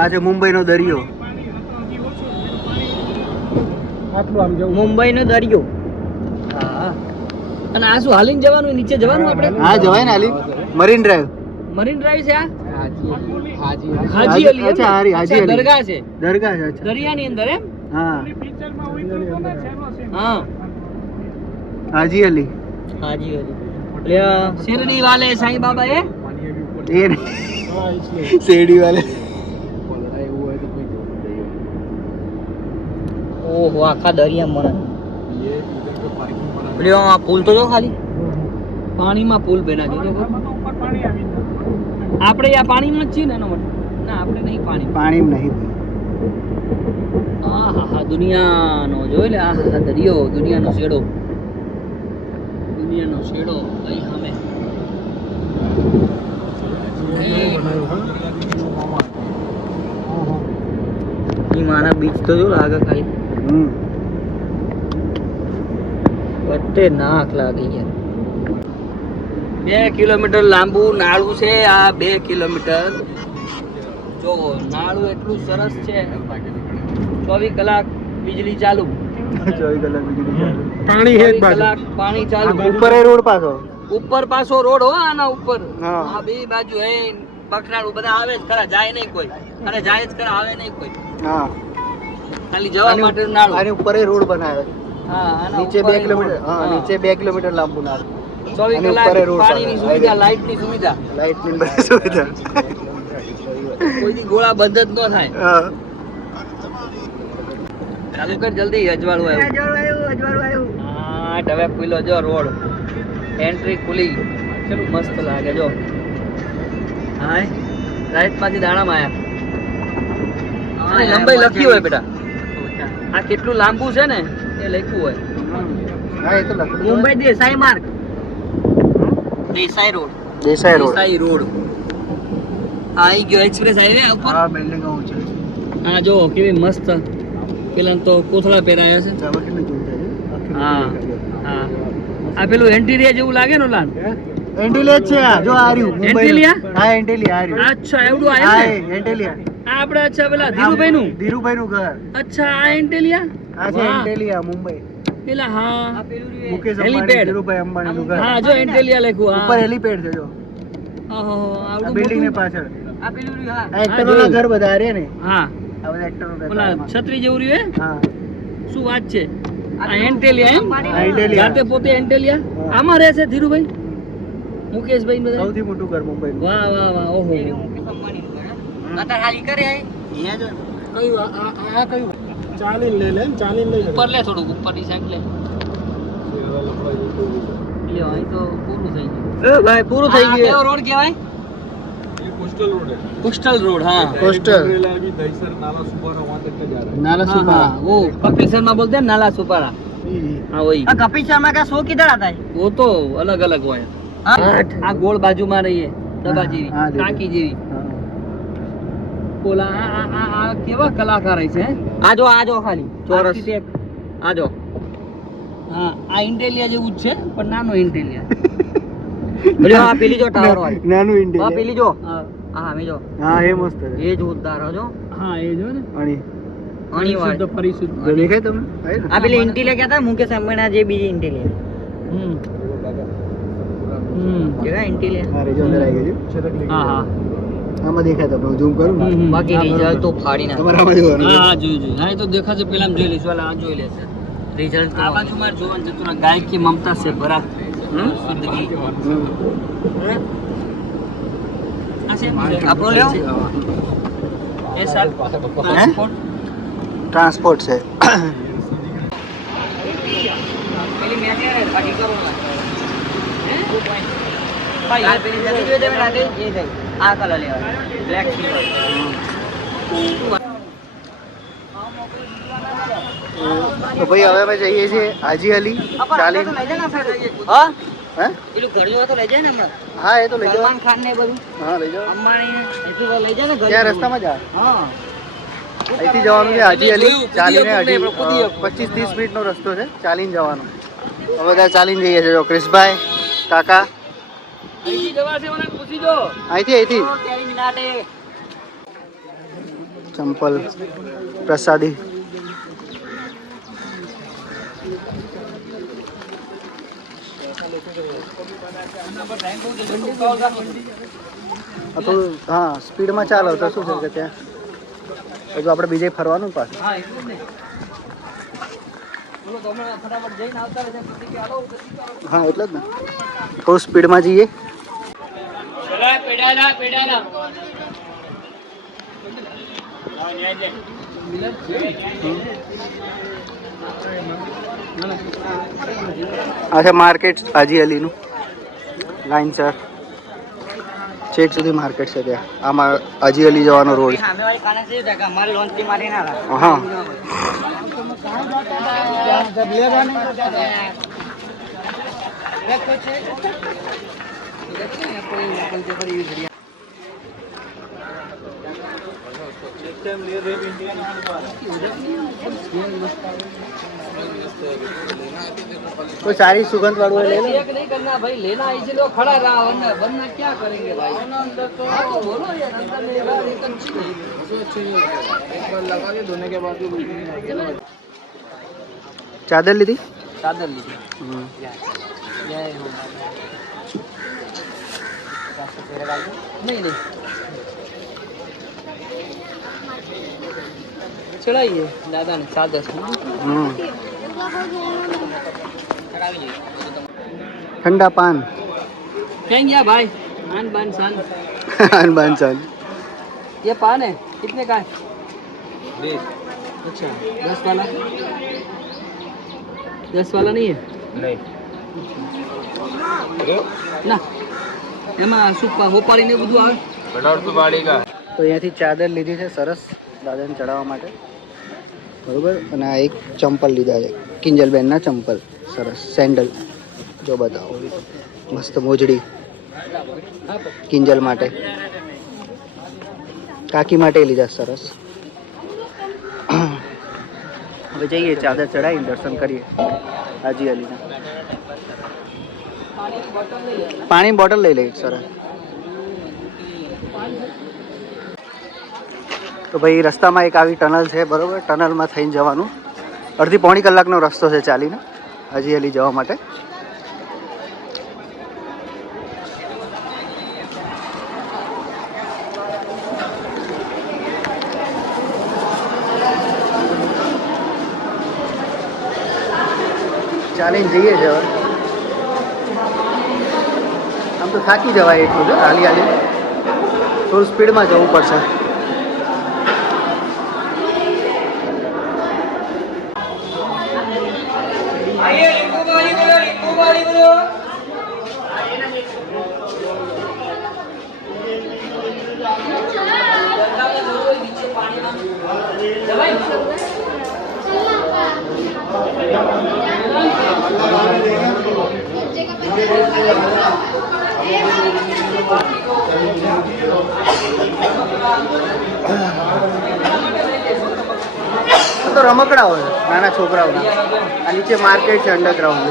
આ છે મુંબઈનો દરિયો. મુંબઈનો દરિયો. હા. અને આ શું હાલીને જવાનું, નીચે જવાનું આપણે? હા જવાય ને હાલી. Marine drive. મરીન ડ્રાઈવ છે આ? હાજી અલી. અચ્છા હાજી અલી. દરગાહ છે. દરગાહ છે. અચ્છા. દરિયાની અંદર એમ? હા. હા. હાજી અલી. હાજી અલી. એટલે શિરડી વાલે સાईं बाबा એ શેરડી વાલે. ઓહો આખા દરિયા મને. એટલે આ પુલ તો જો ખાલી પાણીમાં પુલ બના જો. આપણે આ પાણીમાં જ છીએ ને એનો મતલબ. ના આપણે નહીં પાણીમાં નહીં. હા હા હા દુનિયાનો જોઈ લે. આ હા દરિયો, દુનિયાનો શેડો. દુનિયાનો શેડો અહીં સામે. મારા બીચ તો જો લાગે ખાલી. વચ્ચે નાક લાગી યાર. 2 કિલોમીટર લાંબુ નાળું છે આ. 2 કિલોમીટર જો નાળું એટલું સરસ છે. 24 કલાક વીજળી ચાલુ. 24 કલાક વીજળી ચાલુ. પાણી હે કલાક પાણી ચાલુ. ઉપર એ રોડ પાછો. ઉપર પાછો રોડ હો આના ઉપર. હા. આ બે બાજુ હે બખરાડું બધા આવે જ ખરા, જાય નહીં કોઈ. અને જાય જ ખરા, આવે નહીં કોઈ. હા. ખાલી જવા માટે નાળું. આની ઉપર એ રોડ બનાવ્યો. હા આના નીચે 2 કિલોમીટર. હા નીચે 2 કિલોમીટર લાંબુ નાળું. 24 કલાક પાણીની સુવિધા, લાઇટની સુવિધા. લાઇટની બધી સુવિધા. કોઈ દી ગોળા બંધ જ ન થાય. હા. ચાલુ કર જલ્દી. અજવાળું આવ્યું. હા હવે ખુલ્લો જો રોડ. એન્ટ્રી ખુલી. કેટલું મસ્ત લાગે જો. હા રાઈટ માંથી દાણામાં આયા. અને લંબાઈ લખી હોય બેટા. આ કેટલું લાંબુ છે ને એ લખ્યું હોય. હા એ તો લખી. મુંબઈ દેસાઈ માર્ગ. Desai road. Desai road. Desai road. આવી ગયો એક્સપ્રેસ હાઈવે ઉપર. હા બિલ્ડિંગ ઊંચી છે. હા જો કેવી મસ્ત. પેલા તો કોથળા પહેરાયા છે. હા હા આ પેલું એન્ટિરિયા જેવું લાગે ને લાન. એન્ટિલિયા છે આ. જો આ રહ્યું મુંબઈ. એન્ટિલિયા? હા એન્ટિલિયા આ રહ્યું. અચ્છા એવડું આવ્યું હા છે. એન્ટિલિયા. આ આપણે અચ્છા પેલા ધીરુભાઈ નું. ધીરુભાઈ નું ઘર. અચ્છા આ એન્ટિલિયા. આ છે એન્ટિલિયા મુંબઈ. પેલા હા મુકેશ અંબાણી હેલીપેડ. ધીરુભાઈ અંબાણી નું ઘર. હા જો એન્ટિલિયા લખ્યું. હા ઉપર હેલીપેડ છે જો. ઓહો આવડું બિલ્ડિંગ ની મોટું. પાછળ. આ પેલું રહ્યું, હા. આ એક્ટરો ના ઘર બધા રે ને. હા આ બધા એક્ટરો ના ઓલા ઘર. છત્રી જેવું રહ્યું હે. હા. શું વાત છે. આ એન્ટેલિયા એમ. આ એન્ટેલિયા. જાતે પોતે એન્ટેલિયા. આમાં રહે છે ધીરુભાઈ, મુકેશભાઈ બધા. સૌથી મોટું ઘર મુંબઈ નું. વાહ વાહ વાહ. ઓહો કયું આ કયું ચાલીને લે ઉપર લે થોડું ઉપરની સાઈડ લે. લ્યો અહીં તો પૂરું થઈ ગયું. એ ભાઈ પૂરું થઈ ગયું. કેવો રોડ કહેવાય? Coastal road. હા કોસ્ટલ. नाला सुपारा. वो कपिल शर्मा बोलते हैं नाला सुपारा. हाँ वही. कपिल शर्मा का शो किधर आता है? वो तो अलग अलग हुआ है. आ गोल बाजू में रही है दबा जेवी टाकी जेवी. बोला आ केवा कलाकार है છે. आजो खाली ચોરસ આજો. હા આ ઇન્ટેલિયા જેવું જ છે પણ નાનો ઇન્ટેલિયા. બોલો આ પેલી જો ટાવર વાળી. નાનું ઇન્ડિયા. આ પેલી જો. હા હા મે જો. હા એ મસ્ત છે. એ જોરદાર હો જો. હા એ જો ને અણી અણી વાળી. તો પરિશુદ્ધ. જો દેખાય તમને? આ પેલી ઇન્ટેલિયા કહેતા મુકેશ અંબાણી જે બીજી ઇન્ટેલિયા. કેવા ઇન્ટેલિયા. હા રેજો અંદર આવી ગયું છે. હા હા આમાં દેખાય તો ઝૂમ કરું ને. બાકી રિઝલ્ટ તો ફાડી નાખે. તમારામાં જોવાનું. હા જોઈ હા એ તો દેખાશે. પેલા જોઈ લઈશ. વાલા આ જોઈ લેશે રિઝલ્ટ આ બાજુ માં જોવાનું જતું ના. ગાય કી મમતા સે ભરા શુદ્ધ ઘી. આપણો લેવો. એ સર ટ્રાન્સપોર્ટ છે. પેલી મેં કે પાટી કરો ના. ભાઈ આ પેલી જલ્દી જોઈ દે રાતે એ થઈ. આ કલર લેવા બ્લેક સિલ્વર. તો ભાઈ હવે અમે જઈએ છીએ હાજી અલી ચાલીને. હા હે પેલું ઘર જોવા તો લઈ જાય ને હમણાં. હા એ તો લઈ જાઓ. સલમાન ખાન ને બધું હા લઈ જાઓ. અંબાણી ને એટલું તો લઈ જાય ને ઘર. ત્યાં રસ્તામાં જ આ. હા અહીંથી જવાનું છે હાજી અલી. ચાલીને કૂદી 25-30 મિનિટનો રસ્તો છે. ચાલીને જવાનું. હવે ત્યાં ચાલીને જઈએ છીએ. જો ક્રિશભાઈ કાકા અહીંથી જવા છે મને પૂછી જો. અહીંથી કેરી મિનાટે ચંપલ, પ્રસાદી. થોડું હા સ્પીડમાં ચાલો તો શું છે કે ત્યાં હજુ આપણે બીજે ફરવાનું પાછું. હા એટલું જ ને. બોલો તો હમણાં ફટાફટ જઈને આવતા રહેશે પછી કે હાલો હા એટલે જ ને થોડું સ્પીડમાં જઈએ. આ છે માર્કેટ હાજી અલીનું લાઈન સર છેક સુધી માર્કેટ છે ત્યાં. આમાં હાજી અલી જવાનો રોડ. સામેવાળી કાને છે કે અમારી લોનથી મારી ના રાખે. હા कोई सारी सुगंध वालों ले लो. चेक नहीं करना भाई, लेना इसीलिए खड़ा रहा वरना वरना क्या करेंगे भाई. हाँ तो बोलो यार अंदर में बात एक अच्छी नहीं. एक बार लगा के धोने के बाद चादर ली थी. चादर लीजिए. जय हो. नहीं नहीं चढ़ाइए दादा ने चादर से. ठंडा पान क्या गया भाई. आन बान सान. अनबान सन. ये पान है कितने का है. 20. अच्छा 10 वाला. 10 वाला नहीं है नहीं ના એમાં શું હોપારીને બધું આવે. 18 વાળી का તો અહીંયાથી ચાદર લીધી છે સરસ દાદાને ચડાવવા માટે બરોબર. અને આ એક ચંપલ લીધા છે કિંજલબેનના ચંપલ સરસ સેન્ડલ. જો બતાવો મસ્ત મોજડી કિંજલ માટે, કાકી માટે લીધા સરસ. હવે જઈએ ચાદર ચડાવીને દર્શન કરીએ હાજી અલીના. પાણીની બોટલ લઈ લઈએ સરસ. તો ભાઈ રસ્તામાં એક આવી ટનલ છે બરોબર. ટનલમાં થઈને જવાનું. અડધી પોણી કલાકનો રસ્તો છે ચાલીને હાજી અલી જવા માટે. ચાલીને જઈએ છે હવે. આમ તો થાકી જવાય એટલું છે હાલી હાલી. થોડું સ્પીડમાં જવું પડશે. તો રમકડા હોય નાના છોકરાઓના. આ નીચે માર્કેટ છે અંડરગ્રાઉન્ડ.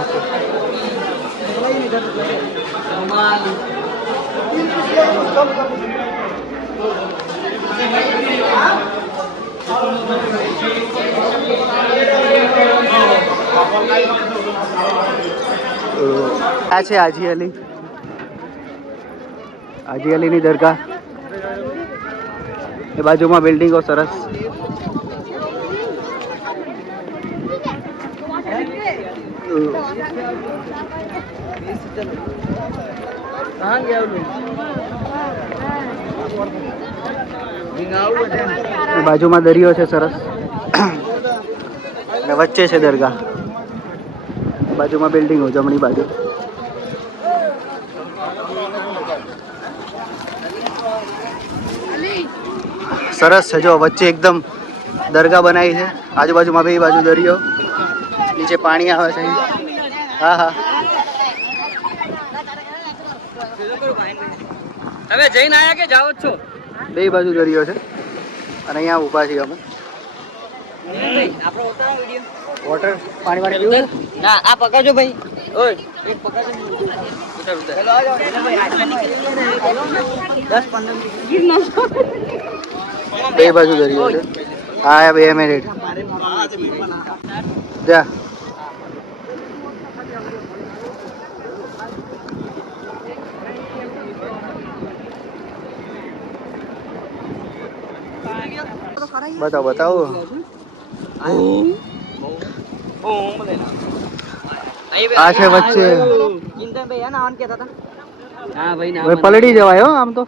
આ છે હાજી અલી. હાજી અલીની દરગાહ. એ બાજુમાં બિલ્ડિંગો સરસ. બાજુમાં દરિયો છે સરસ અને વચ્ચે છે દરગાહ. બાજુમાં બિલ્ડિંગો જમણી બાજુ. સરસ છે જો વચ્ચે એકદમ દરગાહ બનાવી છે. આજુબાજુમાં બે બાજુ દરિયો, નીચે પાણી આવે છે. હા હા તમે જઈને આયા કે જાવ જ છો. બે બાજુ દરિયો છે અને અહીંયા ઊભા છીએ અમે. આપણો ઉતારો વિડિયો. વોટર પાણી પાણી પીવું. ના આ પકડજો ભાઈ. ઓય એક પકડજો. ઉતાર ઉતાર. ચલો આવજો. ભાઈ 10-15 મિનિટ. બે બાજુ દરિયો છે. હા 2 મિનિટ જા. બતાવો આ છે વચ્ચે. ચિંતનભાઈ હે ને આવન કહેતા હતા. હા ભાઈ ના હવે પલળી જવાય હો આમ તો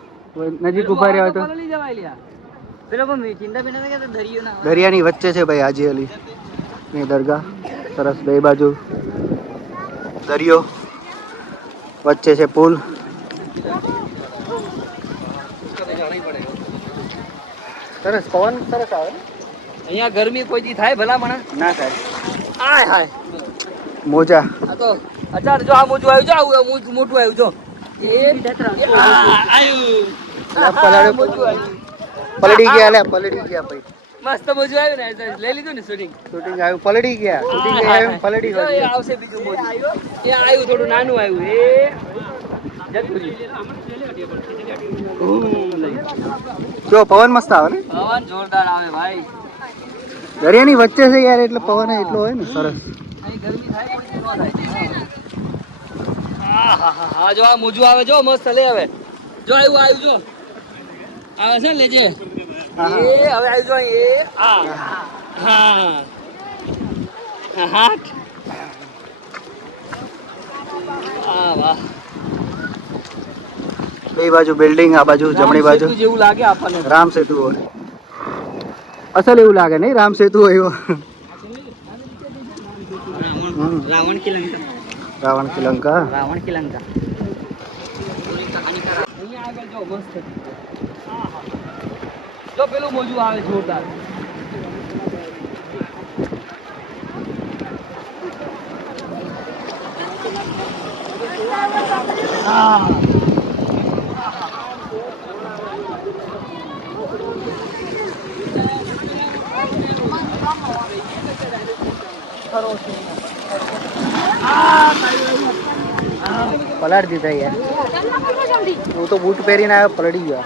નજીક ઉભા રહ્યા હોય તો. પલળી જવાય લ્યા. પેલો પણ ચિંતનભાઈ નતા કહેતા દરિયો ના દરિયાની વચ્ચે છે ભાઈ હાજી અલી ની દરગાહ. સરસ બે બાજુ દરિયો, વચ્ચે છે પુલ. સરસ પવન સરસ આવે. અહીંયા ગરમી કોઈ દી થાય ભલા મને ના થાય. આય હાય મોજા આ તો અચાર જો આ મોજું આવ્યું જો આવું મોટું આવ્યું જો એ આવ્યું મોજું આવ્યું પલળી ગયા લે પલળી ગયા ભાઈ. મસ્ત મોજું આવ્યું ને લઈ લીધું ને શૂટિંગ શૂટિંગ આવ્યું પલળી ગયા. શૂટિંગ આવ્યું પલળી જો એ ગયા. આવશે બીજું મોજું એ આવ્યું થોડું નાનું આવ્યું એ જતું રહ્યું. જો પવન મસ્ત આવે ને. પવન જોરદાર આવે ભાઈ. દરિયાની વચ્ચે છે યાર એટલે પવન એટલો હોય ને સરસ. અહીં ગરમી થાય પણ ન થાય. હા જો આ મોજું આવે જો મસ્ત લે હવે જો આવ્યું જો આવે છે ને લેજે એ હવે આવ્યું જો એ આ હા હાટ આ વાહ બે બાજુ બિલ્ડિંગ, આ બાજુ જમણી બાજુ રામ સેતુ જેવું લાગે આપણને. રામ સેતુ હોય. અસલ એવું લાગે નહીં રામ સેતુ હોય એવો. રાવણ કી લંકા. રાવણ કી લંકા. રાવણ કી લંકા. અહીંયા આગળ જો મસ્ત જો પેલું મોજું આવે જોરદાર. પલાળ દીધા યાર. હું તો બૂટ પહેરીને આવ્યો પલળી ગયો.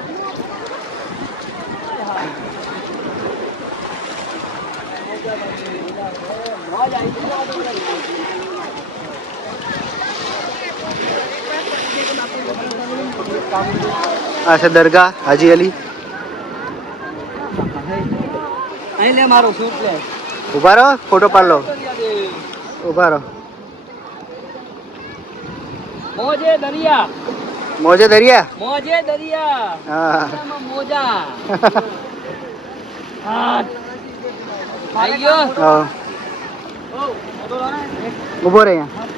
આ છે દરગાહ હાજી અલી. અહીં લે મારો શૂટ લે. ઉભા રહો ફોટો પાડ લો. ઉભા રહો. મોજે દરિયા મોજે દરિયા. મોજે દરિયા હા મોજા આવી ગયો. હા. ઉભો રહે અહીંયા.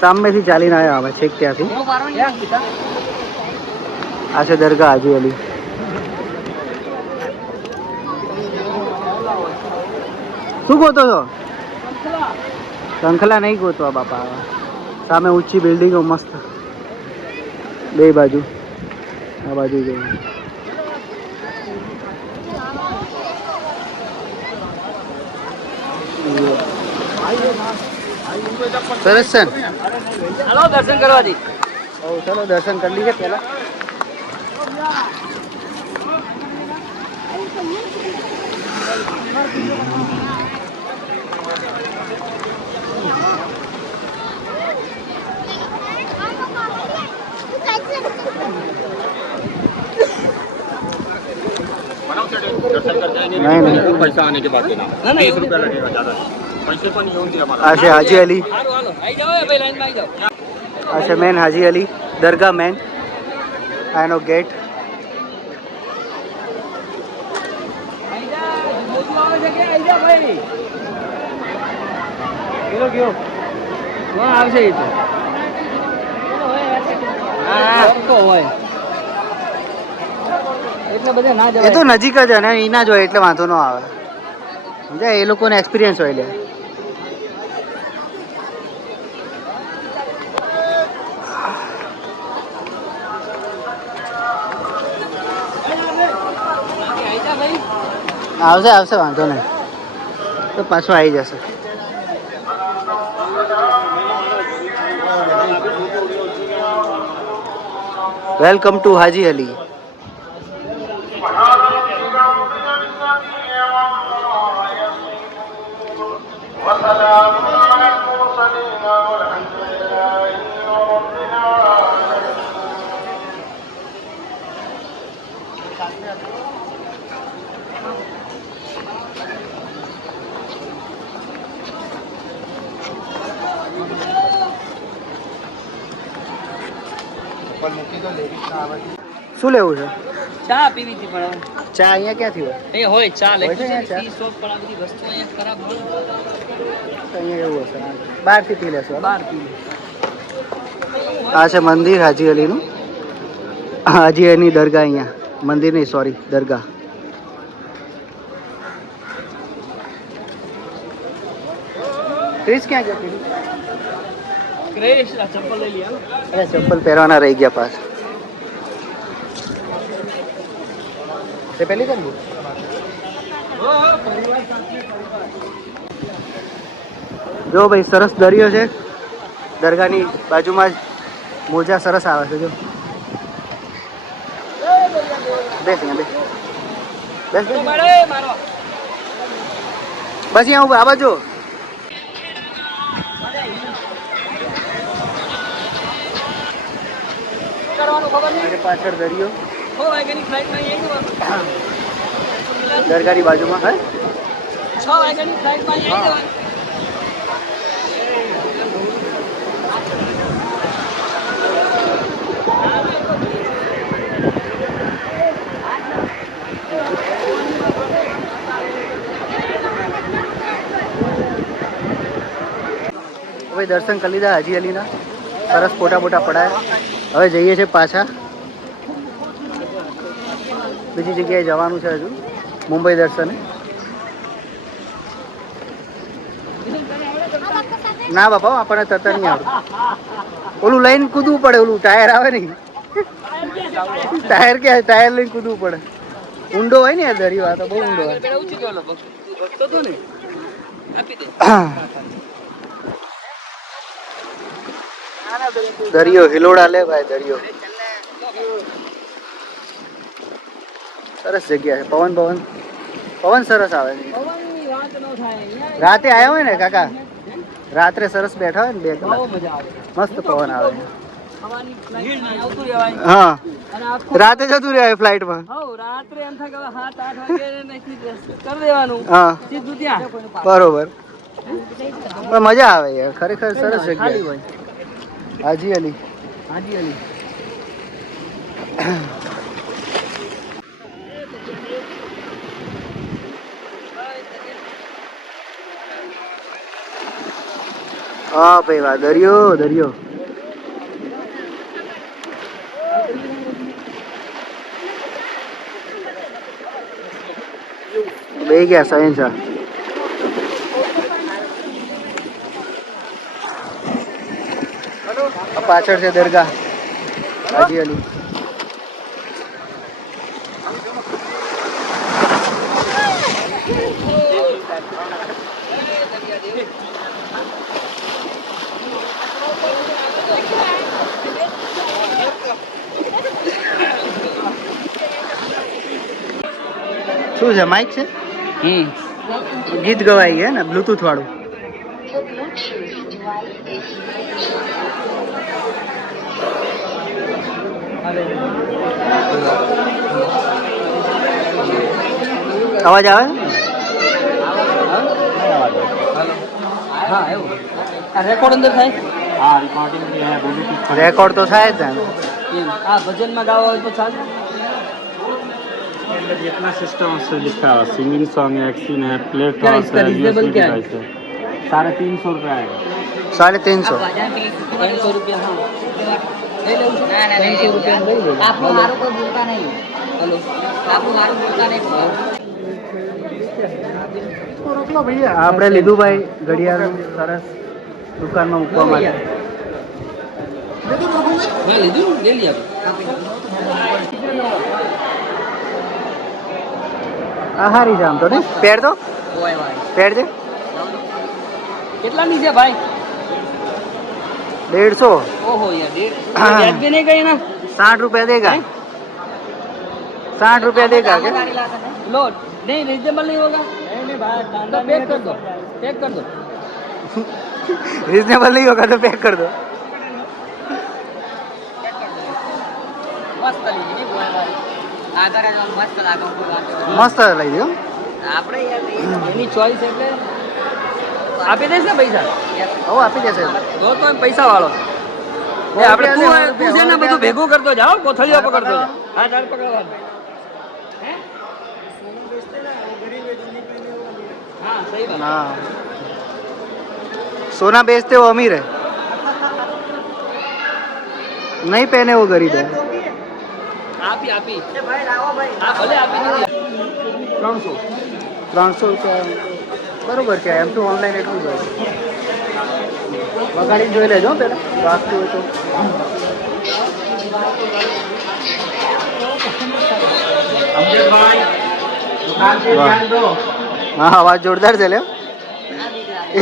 સામેથી ચાલીને આવ્યા અમે છેક ત્યાંથી. આ છે દરગાહ હાજી અલી. શું ગોતો છો? શંખલા નહીં ગોતવા બાપા. સામે ઊંચી બિલ્ડિંગો મસ્ત બે બાજુ. આ બાજુ જોઈએ. સરસ છે ને? ચાલો દર્શન કરવા દી. ચલો દર્શન કરી લઈએ પેલા. नहीं पैसा आने के बाद देना. ના ના 20 रुपया लगेगा ज्यादा. पैसे पण येऊन दे आम्हाला. આ છે હાજી અલી. હારું હાલો આવી જાઓ ભાઈ લાઈનમાં આવી જાઓ. આ છે મેન હાજી અલી દરગાહ મેન. આનો ગેટ. આવી જા મોજું આવે છે કે આવી જા ભાઈ. કિલો કયો? હા આવશે એ તો. હા તો હોય એટલે બધા ના એ જવાય. તો નજીક જ અને એના જ હોય એટલે વાંધો ન આવે. સમજાય એ લોકોને એક્સપિરિયન્સ હોય લે. આવી જા ભાઈ. આવશે આવશે વાંધો નહીં તો પાછો આવી જશે. વેલકમ ટુ હાજી અલી. શું લેવું છે? ચા પીવી હતી પણ ચા અહીંયા ક્યાંથી હોય? એ હોય ચા હોય છે લખી અહીંયા ચા? ટી શોપ પણ આ બધી વસ્તુ અહીંયા ખરાબ હોય તો અહીંયા એવું હશે. બહારથી પી લેશો. બહાર પીવી. આ છે મંદિર હાજી અલીનું. હાજી અલીની દરગાહ અહીંયા. મંદિર નહીં, સોરી, દરગાહ. ક્રિસ ક્યાં ગયા કીધું? ક્રેશ આ ચપ્પલ લઈ લે. અરે ચપ્પલ પહેરવાના રહી ગયા પાછા. તે પેલી કરી જો ભાઈ, સરસ દરિયો છે. દરગાહની બાજુમાં જ મોજા સરસ આવે છે. જો બેસ અહીંયા, બેસ બેસ બેસ. મારો બસ અહીંયા આ બાજુ. કરવાનું ખબર નહીં. મારી પાછળ દરિયો, હો વાગ્યાની ફ્લાઇટમાં અહીંયા જવાનું. દરગાહની બાજુમાં. હે 6 વાગ્યાની ફ્લાઇટમાં અહીંયા જવાનું. હવે દર્શન કરી લીધા હાજી અલીના. સરસ ફોટા બોટા પડાયા. હવે જઈએ છીએ પાછા. બીજી જગ્યાએ જવાનું છે હજુ, મુંબઈ દર્શને. ના બાપા, આપણને તરત નહીં આવડતું. ઓલું લઈને કૂદવું પડે. ઓલું ટાયર આવે નહીં. ટાયર ક્યાં? ટાયર લઈને કૂદવું પડે. ઊંડો હોય ને યાર દરિયો. આ તો બહુ ઊંડો હોય. પેલા ઊંચી ગયો તો ને આપી દે. દરિયો હિલોડા લે ભાઈ, દરિયો. સરસ જગ્યા છે. પવન પવન પવન સરસ આવે છે. પવનની વાત ન થાય. રાતે આવ્યા હોય ને કાકા, રાત્રે સરસ બેઠા હોય ને 2 બહુ કલાક, મજા આવે. મસ્ત પવન આવે. હવાની ફ્લાઇટમાં આવતું રહેવાય. હા, અને આખું રાતે જતું રહ્યા ફ્લાઇટમાં. હવ રાત્રે એમ થાય કે 7-8 વાગે નક્કી કરી દેવાનું. હા સીધું ત્યાં બરોબર. પણ મજા આવે યાર, ખરેખર સરસ ખાલી જગ્યા. હોય. હાજી અલી. હાજી અલી. હા ભાઈ વાહ, દરિયો દરિયો. બે ગયા સહેનશાહ. પાછળ છે દરગાહ હાજી અલી. શું છે? માઇક છે? ગીત ગવાય છે ને, બ્લૂટૂથ વાળું. અવાજ આવે? હા એવું. આ રેકોર્ડ અંદર થાય. हाँ रिकॉर्डिंग भी है, ब्लूटूथ રેકોર્ડ તો થાય જ ને. એમ આ ભજનમાં ગાવા હોય તો ચાલે. अंदर जितना सिस्टम से लिखा है, सिंगिंग सॉन्ग है, एक्सिन है, प्ले क्या टॉस इसका है, reasonable USB क्या है? डिवाइस है, 350 रुपये आएगा। 350. 300 રૂપિયા. હા લઈ લઉં છું. ના, ના, 300 રૂપિયા લઈ લઉં. આપણું મારું કોઈ બોલતા નહીં. હલો. આપણું મારું બોલતા નહીં. આપણે લીધું ભાઈ ઘડિયાળ સરસ દુકાનમાં મૂકવા માટે. હા લીધું ને, લઈ લે. આ હારી છે આમ તો ને પેર તો ઓય ભાઈ પેર છે કેટલાની છે ભાઈ 150 ઓહો યાર વ્યાજ भी नहीं गई ना 60 रुपया देगा 60 रुपया देगा क्या लो नहीं रिजनेबल नहीं होगा तो पैक कर दो रिजनेबल नहीं होगा तो पैक कर दो મસ્ત લીધી નહીં બોય ભાઈ આગળ જ મસ્ત લાગે મસ્ત લઈ દો આપણે યાર એની ચોઈસ એટલે આપી દઈશ ને પૈસા હવે આપી દેશે તો પૈસા વાળો એ આપણે તું છે ને બધું ભેગું કરતો જાઓ કોથળીઓ પકડતો જા હા તાર પકડવાનું हाँ सही बात हाँ सोना बेचते हो अमीर है नहीं पहने वो गरीब है આપી ભાઈ લાવો ભાઈ હા ભલે આપી દીધી 300 રૂપિયા બરોબર કે એમ તો ઓનલાઈન એટલું જ હોય વગાડીને જોઈ લેજો પેલા વાગતું હોય તો હા અવાજ જોરદાર છે લે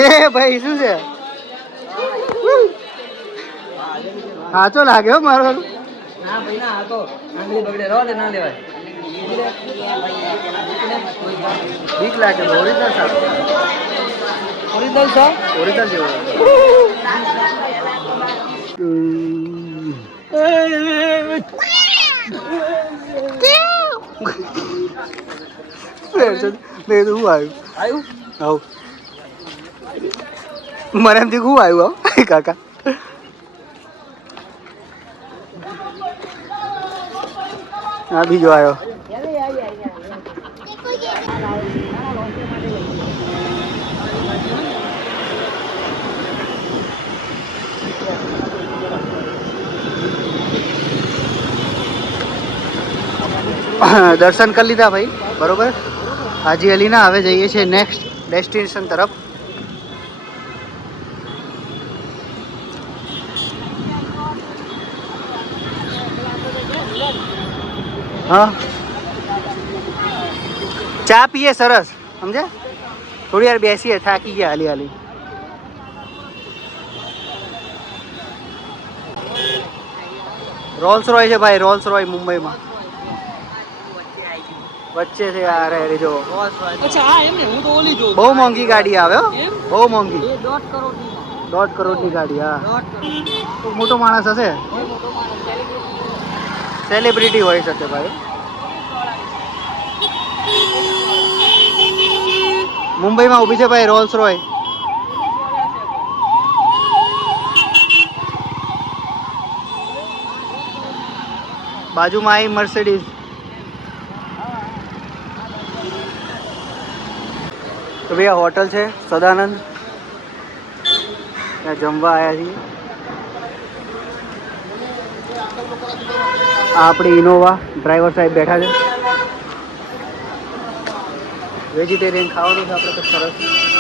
એ ભાઈ શું છે સાચો લાગે હો મારો ના ભાઈ ના આ તો આંગળી બગડે રહો દે ના લેવાય બીક લાગે ઓરિજિનલ સાચો ઓરિજિનલ છે ઓરિજિનલ જેવો મેં તો હું આવ્યું આવ્યું આવ મને એમથી હું આવ્યું આવ કાકા હા બીજો આવ્યો દર્શન કરી લીધા ભાઈ બરોબર હાજી અલીના હવે જઈએ છીએ નેક્સ્ટ ડેસ્ટિનેશન તરફ હા ચા પીએ સરસ સમજે થોડી વાર બેસીએ થાકી ગયા હાલી હાલી રોલ્સ રોય છે ભાઈ રોલ્સ રોય મુંબઈમાં વચ્ચે છે યાર અરે જો અચ્છા હા એમ ને હું તો ઓલી જોઉં બહુ મોંઘી ગાડી આવે હો એમ? બહુ મોંઘી એ 1.5 કરોડની 1.5 કરોડની ગાડી હા 1.5 કરોડ મોટો માણસ હશે મોટો માણસ સેલિબ્રિટી હોઈ શકે ભાઈ મુંબઈમાં ઊભી છે ભાઈ રોલ્સ રોય બાજુમાં આવી મર્સિડીઝ તો ભાઈ આ હોટલ છે સદાનંદ ત્યાં જમવા આવ્યા છીએ આ આપણી ઇનોવા ડ્રાઈવર સાહેબ બેઠા છે વેજીટેરિયન ખાવાનું છે આપણે તો સરસ